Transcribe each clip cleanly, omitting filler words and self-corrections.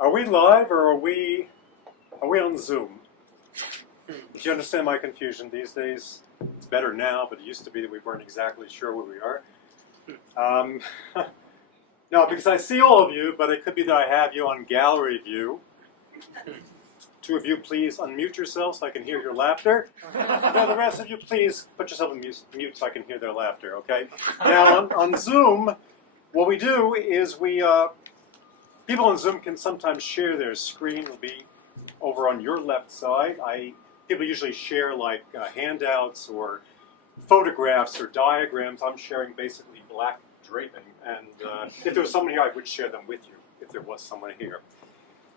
Are we live or are we on Zoom? Do you understand my confusion these days? It's better now, but it used to be that we weren't exactly sure where we are. No, because I see all of you, but it could be that I have you on gallery view. Two of you, please unmute yourselves so I can hear your laughter. Now, the rest of you, please put yourself on mute so I can hear their laughter, okay? Now, on Zoom, what we do is people on Zoom can sometimes share their screen. It'll be over on your left side. People usually share like handouts or photographs or diagrams. I'm sharing basically black draping. And if there was someone here, I would share them with you, if there was someone here.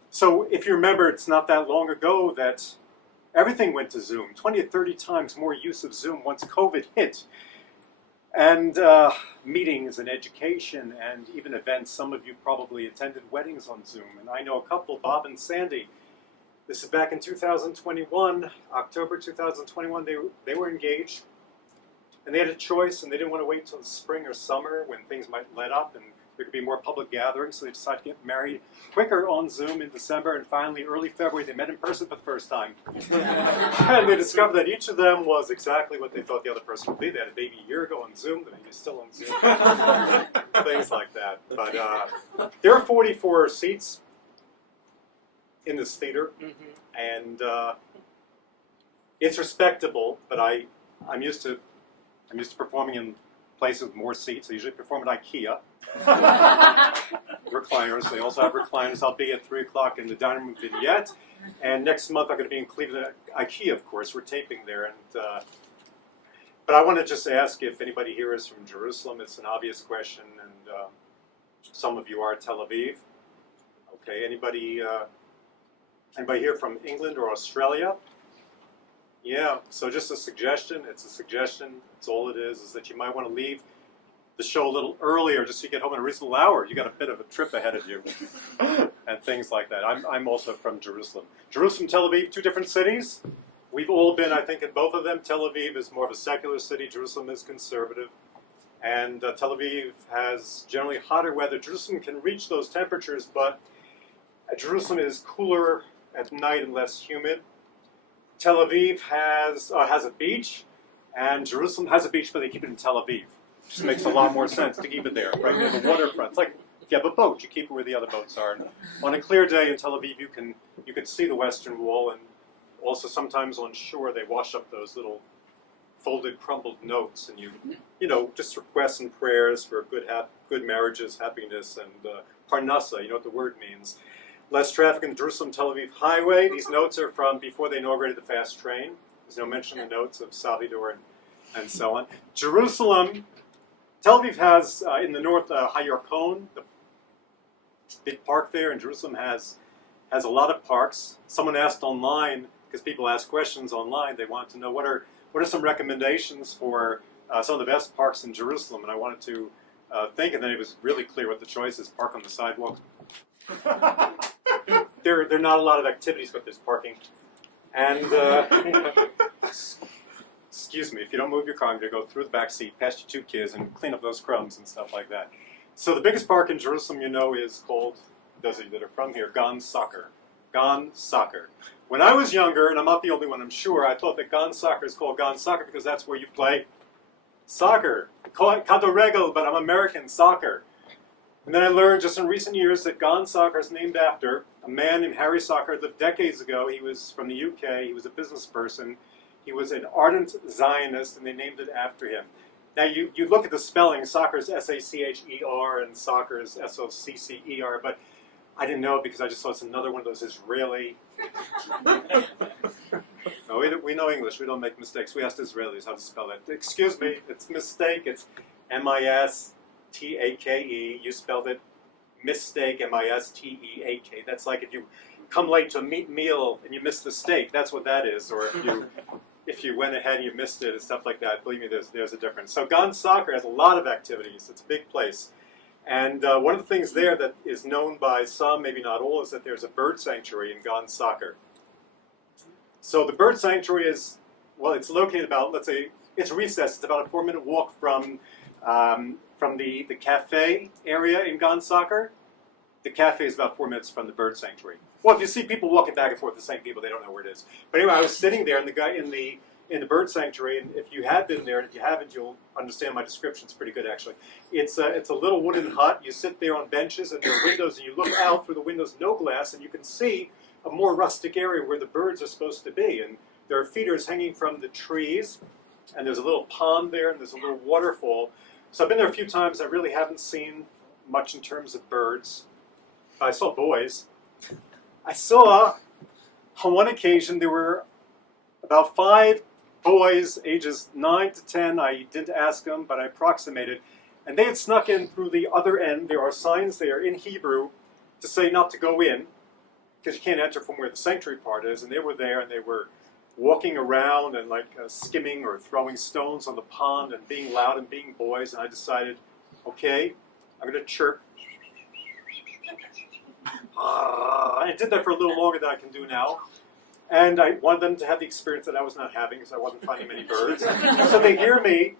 So if you remember, it's not that long ago that everything went to Zoom. 20 to 30 times more use of Zoom once COVID hit. And meetings and education and even events. Some of you probably attended weddings on Zoom. And I know a couple, Bob and Sandy. This is back in 2021, October 2021. They were engaged. And they had a choice, and they didn't want to wait until the spring or summer when things might let up and there could be more public gatherings. So they decided to get married quicker on Zoom in December. And finally, early February, they met in person for the first time. And they discovered that each of them was exactly what they thought the other person would be. They had a baby a year ago on Zoom. The baby's still on Zoom. Things like that. But there are 44 seats in this theater. And it's respectable, but I'm used to performing in places with more seats. I usually perform at IKEA. Recliners. They also have recliners. I'll be at 3 o'clock in the dining room vignette. And next month I'm going to be in Cleveland at IKEA, of course. We're taping there. And but I want to just ask if anybody here is from Jerusalem. It's an obvious question. And some of you are Tel Aviv. Okay. Anybody here from England or Australia? Yeah, so just a suggestion. It's a suggestion. That's all it is that you might want to leave the show a little earlier just so you get home in a reasonable hour. You got a bit of a trip ahead of you and things like that. I'm also from Jerusalem. Jerusalem, Tel Aviv, two different cities. We've all been, I think, in both of them. Tel Aviv is more of a secular city. Jerusalem is conservative. And Tel Aviv has generally hotter weather. Jerusalem can reach those temperatures, but Jerusalem is cooler at night and less humid. Tel Aviv has a beach, and Jerusalem has a beach, but they keep it in Tel Aviv. It just makes a lot more sense to keep it there, right near the waterfront. It's like if you have a boat, you keep it where the other boats are. And on a clear day in Tel Aviv, you can see the Western Wall, and also sometimes on shore they wash up those little folded, crumpled notes, and you know just requests and prayers for good marriages, happiness, and parnasa. You know what the word means. Less traffic in Jerusalem-Tel Aviv highway. These notes are from before they inaugurated the fast train. There's no mention in the notes of Salvador and so on. Jerusalem, Tel Aviv has in the north Hayarkon, the big park there, and Jerusalem has a lot of parks. Someone asked online, because people ask questions online, they want to know what are some recommendations for some of the best parks in Jerusalem, and I wanted to think, and then it was really clear what the choice is: park on the sidewalk. There are not a lot of activities, but there's parking. And excuse me, if you don't move your car, I'm going to go through the back seat, past your two kids, and clean up those crumbs and stuff like that. So the biggest park in Jerusalem, you know, is called, those of you that are from here, Gan Soccer. Gan Soccer. When I was younger, and I'm not the only one, I'm sure, I thought that Gan Soccer is called Gan Soccer because that's where you play soccer. Call it Kadoregel, but I'm American, soccer. And then I learned just in recent years that Gan Soccer is named after a man named Harry Soccer, lived decades ago. He was from the UK. He was a business person. He was an ardent Zionist, and they named it after him. Now, you look at the spelling. Soccer is S-A-C-H-E-R, and soccer is S-O-C-C-E-R, but I didn't know it because I just thought it's another one of those Israeli. No, we know English. We don't make mistakes. We asked Israelis how to spell it. Excuse me, it's a mistake. It's M-I-S-T-A-K-E. You spelled it mistake, M-I-S-T-E-A-K. That's like if you come late to a meal and you miss the steak. That's what that is. Or if you went ahead and you missed it and stuff like that. Believe me, there's a difference. So Gan Soccer has a lot of activities. It's a big place. And one of the things there that is known by some, maybe not all, is that there's a bird sanctuary in Gan Soccer. So the bird sanctuary is, well, it's located about, let's say, it's recessed. It's about a 4-minute walk from the cafe area in Gan Soccer. The cafe is about 4 minutes from the bird sanctuary. Well, if you see people walking back and forth, the same people, they don't know where it is. But anyway, I was sitting there, and the guy in the bird sanctuary, and if you have been there, and if you haven't, you'll understand my description. It's pretty good, actually. It's a little wooden hut. You sit there on benches, and there are windows, and you look out through the windows, no glass, and you can see a more rustic area where the birds are supposed to be. And there are feeders hanging from the trees, and there's a little pond there, and there's a little waterfall. So I've been there a few times. I really haven't seen much in terms of birds. I saw boys. I saw, on one occasion, there were about 5 boys, ages 9 to 10. I didn't ask them, but I approximated. And they had snuck in through the other end. There are signs there in Hebrew to say not to go in, because you can't enter from where the sanctuary part is. And they were there, and they were walking around and like skimming or throwing stones on the pond and being loud and being boys. And I decided, okay, I'm going to chirp. I did that for a little longer than I can do now. And I wanted them to have the experience that I was not having, because I wasn't finding many birds. So they hear me,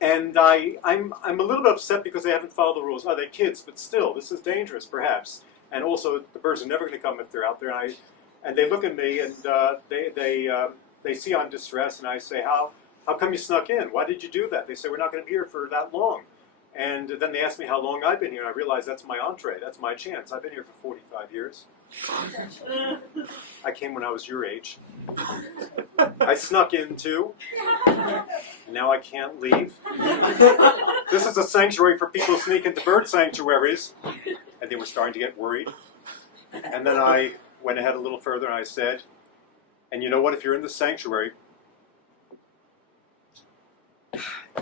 and I'm a little bit upset because they haven't followed the rules. They're kids, but still, this is dangerous, perhaps. And also, the birds are never going to come if they're out there. And they look at me, and they see I'm distressed, and I say, how come you snuck in? Why did you do that? They say, we're not going to be here for that long. And then they asked me how long I've been here, and I realized that's my entree. That's my chance. I've been here for 45 years. I came when I was your age. I snuck in too. Now I can't leave. This is a sanctuary for people who sneak into bird sanctuaries. And they were starting to get worried. And then I went ahead a little further and I said, and you know what, if you're in the sanctuary,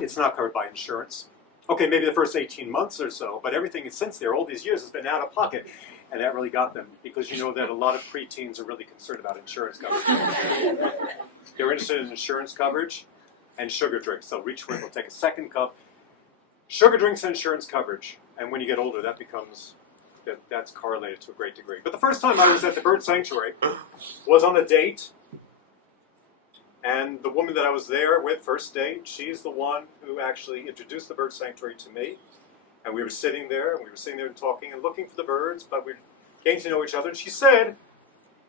it's not covered by insurance. Okay, maybe the first 18 months or so, but everything since there, all these years, has been out of pocket. And that really got them, because you know that a lot of preteens are really concerned about insurance coverage. They're interested in insurance coverage and sugar drinks. They'll reach for it, they'll take a second cup. Sugar drinks and insurance coverage. And when you get older, that's correlated to a great degree. But the first time I was at the bird sanctuary was on a date. And the woman that I was there with, first date, she's the one who actually introduced the bird sanctuary to me. And we were sitting there, and talking and looking for the birds, but we were getting to know each other. And she said,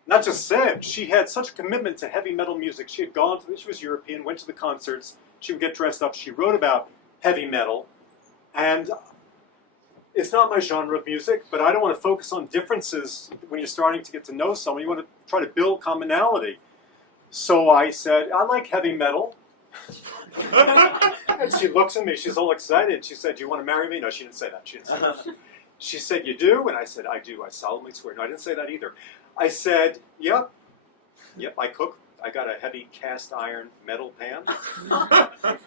not just said, she had such a commitment to heavy metal music. She was European, went to the concerts. She would get dressed up. She wrote about heavy metal. And it's not my genre of music, but I don't want to focus on differences when you're starting to get to know someone. You want to try to build commonality. So I said, I like heavy metal. And she looks at me, she's all excited. She said, do you want to marry me? No, she didn't say that. She said, you do? And I said, I do. I solemnly swear. No, I didn't say that either. I said, yep, I cook. I got a heavy cast iron metal pan. I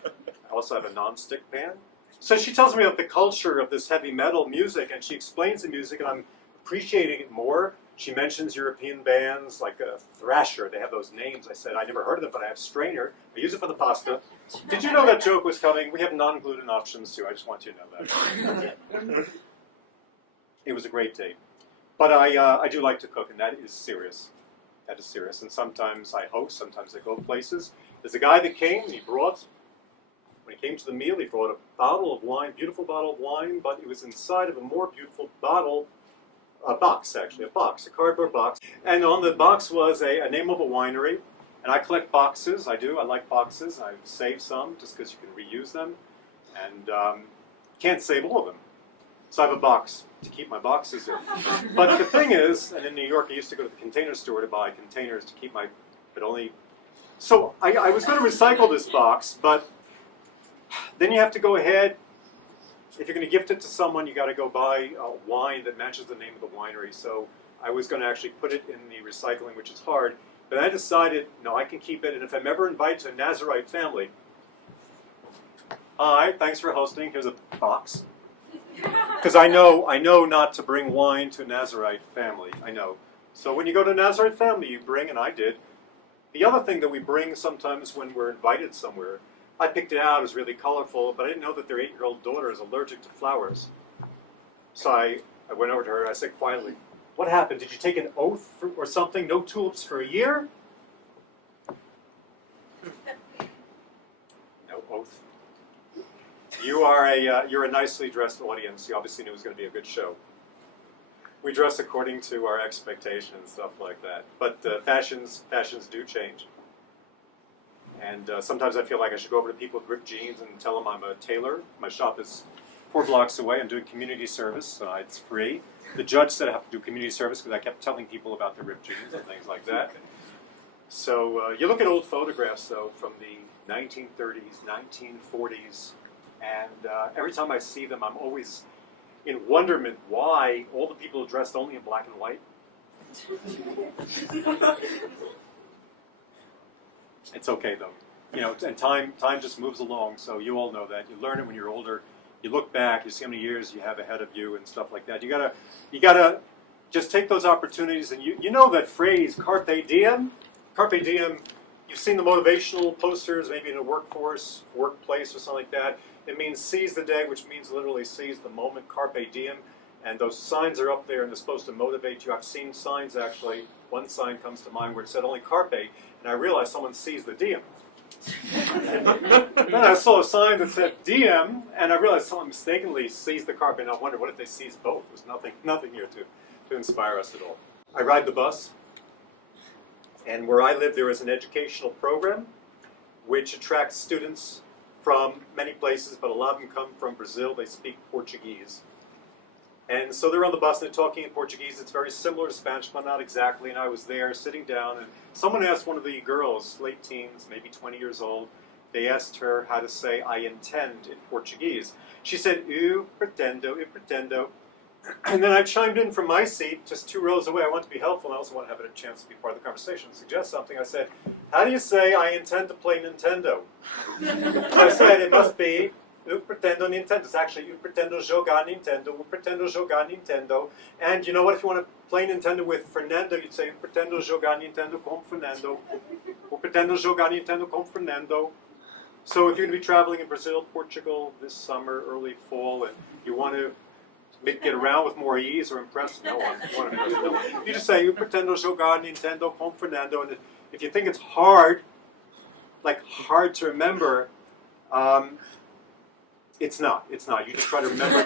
also have a non-stick pan. So she tells me of the culture of this heavy metal music, and she explains the music, and I'm appreciating it more. She mentions European bands like Thrasher. They have those names. I said, I never heard of them, but I have Strainer. I use it for the pasta. Did you know that joke was coming? We have non-gluten options too. I just want you to know that. It was a great date. But I do like to cook, and that is serious. That is serious. And sometimes I host, sometimes I go places. There's a guy that came, and when he came to the meal, he brought a bottle of wine, beautiful bottle of wine, but it was inside of a more beautiful bottle. A box, actually, a cardboard box. And on the box was a name of a winery. And I collect boxes. I like boxes. I save some just because you can reuse them. And can't save all of them. So I have a box to keep my boxes in. But the thing is, and in New York, I used to go to the container store to buy containers to keep So I was going to recycle this box, but then you have to go ahead. If you're going to gift it to someone, you got to go buy a wine that matches the name of the winery. So I was going to actually put it in the recycling, which is hard. But I decided, no, I can keep it. And if I'm ever invited to a Nazarite family, hi, thanks for hosting. Here's a box. Because I know not to bring wine to a Nazarite family. I know. So when you go to a Nazarite family, you bring, and I did. The other thing that we bring sometimes when we're invited somewhere, I picked it out, it was really colorful, but I didn't know that their 8-year-old daughter is allergic to flowers. So I went over to her and I said quietly, what happened? Did you take an oath or something? No tulips for a year? No oath. You're a nicely dressed audience. You obviously knew it was going to be a good show. we dress according to our expectations, stuff like that. But fashions do change. And sometimes I feel like I should go over to people with ripped jeans and tell them I'm a tailor. My shop is 4 blocks away. I'm doing community service. It's free. The judge said I have to do community service because I kept telling people about their ripped jeans and things like that. So you look at old photographs, though, from the 1930s, 1940s, and every time I see them, I'm always in wonderment why all the people are dressed only in black and white. It's okay, though. You know, and time just moves along, so you all know that. You learn it when you're older. You look back, you see how many years you have ahead of you and stuff like that. You gotta just take those opportunities, and you know that phrase, carpe diem? Carpe diem, you've seen the motivational posters, maybe in a workplace or something like that. It means seize the day, which means literally seize the moment, carpe diem. And those signs are up there, and they're supposed to motivate you. I've seen signs, actually. One sign comes to mind where it said only carpe, and I realized someone seized the diem. Then I saw a sign that said diem, and I realized someone mistakenly seized the carpe, and I wondered, what if they seized both? There's nothing here to inspire us at all. I ride the bus, and where I live, there is an educational program which attracts students from many places, but a lot of them come from Brazil. They speak Portuguese. And so they're on the bus and they're talking in Portuguese. It's very similar to Spanish, but not exactly. And I was there sitting down, and someone asked one of the girls, late teens, maybe 20 years old, they asked her how to say I intend in Portuguese. She said, eu pretendo. And then I chimed in from my seat, just 2 rows away. I want to be helpful, and I also want to have a chance to be part of the conversation, suggest something. I said, how do you say I intend to play Nintendo? I said, it must be eu pretendo Nintendo. It's actually eu pretendo jogar Nintendo. Eu pretendo jogar Nintendo. And you know what? If you want to play Nintendo with Fernando, you'd say eu pretendo jogar Nintendo com Fernando. Eu pretendo jogar Nintendo com Fernando. So if you're going to be traveling in Brazil, Portugal this summer, early fall, and you want to get around with more ease or impress no one, you just say eu pretendo jogar Nintendo com Fernando. And if you think it's hard, like hard to remember, it's not. You just try to remember.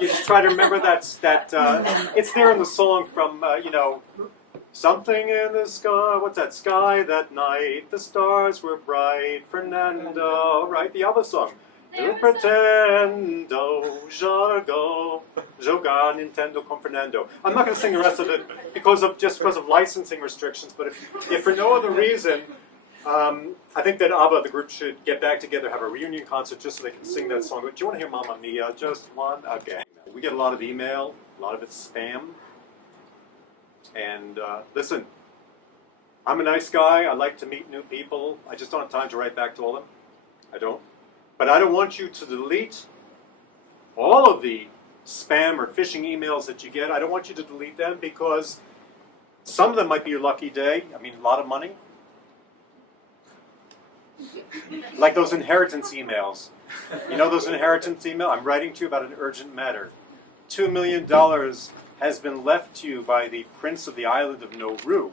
You just try to remember that it's there in the song from something in the sky. What's that? Sky that night, the stars were bright. Fernando, right? The other song. Eu pretendo jogar Nintendo com Fernando. I'm not going to sing the rest of it because of licensing restrictions. But if for no other reason. I think that ABBA, the group, should get back together, have a reunion concert just so they can sing that song. Do you want to hear Mamma Mia? Just one? Okay. We get a lot of email, a lot of it's spam. And listen, I'm a nice guy. I like to meet new people. I just don't have time to write back to all of them. I don't. But I don't want you to delete all of the spam or phishing emails that you get. I don't want you to delete them because some of them might be your lucky day. I mean, a lot of money. Like those inheritance emails. You know those inheritance emails? I'm writing to you about an urgent matter. $2 million has been left to you by the Prince of the Island of Nauru.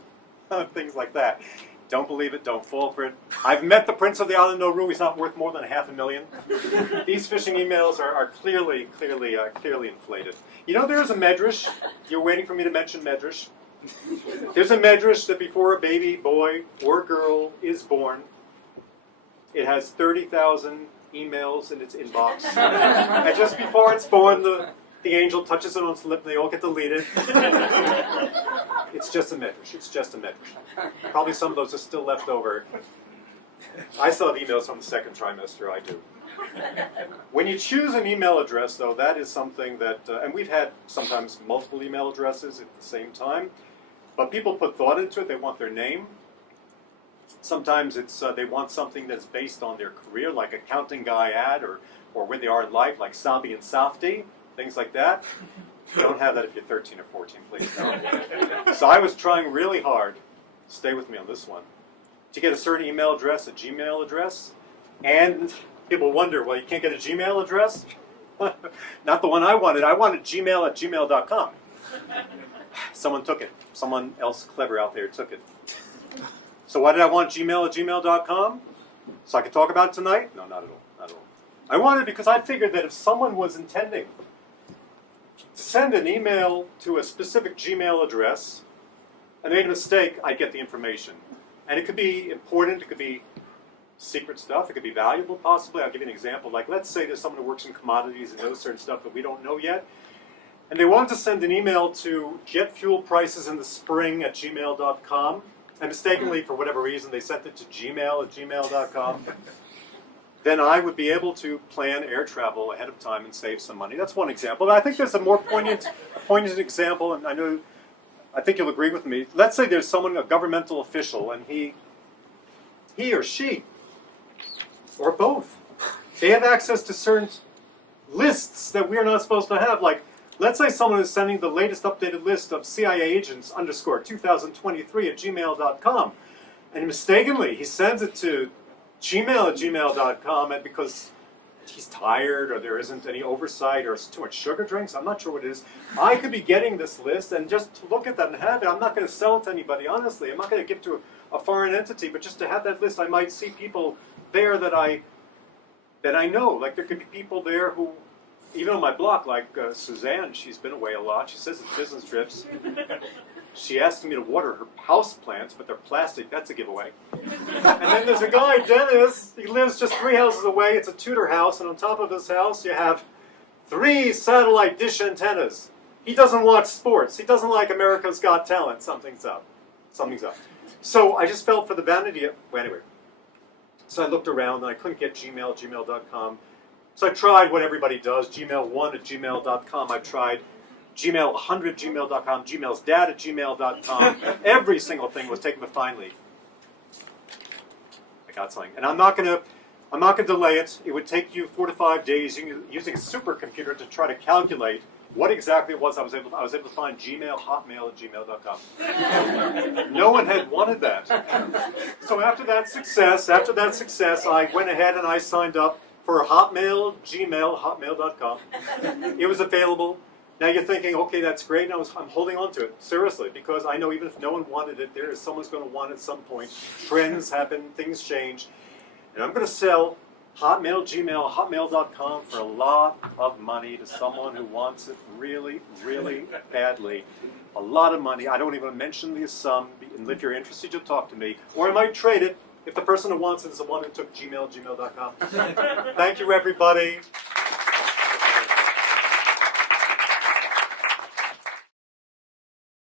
Things like that. Don't believe it, don't fall for it. I've met the Prince of the Island of Nauru. He's not worth more than $500,000. These phishing emails are clearly inflated. You know there's a medrash. You're waiting for me to mention medrash. There's a medrash that before a baby boy or girl is born, it has 30,000 emails in its inbox. And just before it's born, the angel touches it on its lip and they all get deleted. It's just a medrash. It's just a medrash. Probably some of those are still left over. I still have emails from the second trimester, I do. When you choose an email address, though, that is something that, and we've had sometimes multiple email addresses at the same time, but people put thought into it. They want their name. Sometimes it's they want something that's based on their career, like accounting guy ad, or where they are in life, like Sabi and Safti, things like that. Don't have that if you're 13 or 14, please. No. So I was trying really hard, stay with me on this one, to get a certain email address, a Gmail address, and people wonder, well, you can't get a Gmail address? Not the one I wanted. I wanted gmail@gmail.com. Someone took it. Someone else clever out there took it. So why did I want gmail@gmail.com? So I could talk about it tonight? No, not at all. Not at all. I wanted it because I figured that if someone was intending to send an email to a specific Gmail address, and made a mistake, I'd get the information. And it could be important, it could be secret stuff, it could be valuable possibly. I'll give you an example. Like, let's say there's someone who works in commodities and knows certain stuff that we don't know yet, and they want to send an email to getfuelpricesinthespring@gmail.com, and mistakenly, for whatever reason, they sent it to gmail@gmail.com. Then I would be able to plan air travel ahead of time and save some money. That's one example. But I think there's a more poignant example, and I think you'll agree with me. Let's say there's someone, a governmental official, and he or she, or both, they have access to certain lists that we're not supposed to have. Like, let's say someone is sending the latest updated list of CIA agents _2023 @gmail.com, and mistakenly he sends it to gmail@gmail.com, and because he's tired or there isn't any oversight or it's too much sugar drinks, I'm not sure what it is, I could be getting this list and just to look at that and have it. I'm not going to sell it to anybody, honestly. I'm not going to give to a foreign entity, but just to have that list, I might see people there that I know. Like, there could be people there who, even on my block, like Suzanne, she's been away a lot. She says it's business trips. She asked me to water her house plants, but they're plastic. That's a giveaway. And then there's a guy, Dennis. He lives just 3 houses away. It's a Tudor house, and on top of his house, you have 3 satellite dish antennas. He doesn't watch sports. He doesn't like America's Got Talent. Something's up. Something's up. So I just felt for the vanity of, well, anyway. So I looked around, and I couldn't get gmail.com. So I tried what everybody does, gmail1@gmail.com. I tried gmail100@gmail.com, Gmail's dad@gmail.com. Every single thing was taken, but finally, I got something. And I'm not gonna delay it. It would take you 4 to 5 days using a supercomputer to try to calculate what exactly it was. I was able to find hotmail@gmail.com. No one had wanted that. So after that success, I went ahead and I signed up for hotmail.com. It was available. Now you're thinking, okay, that's great. And I'm holding on to it, seriously, because I know even if no one wanted it, someone's going to want it at some point. Trends happen, things change. And I'm going to sell hotmail.com for a lot of money to someone who wants it really, really badly. A lot of money. I don't even mention the sum. And if you're interested, you'll talk to me. Or I might trade it if the person who wants it is the one who took gmail.com. Thank you, everybody.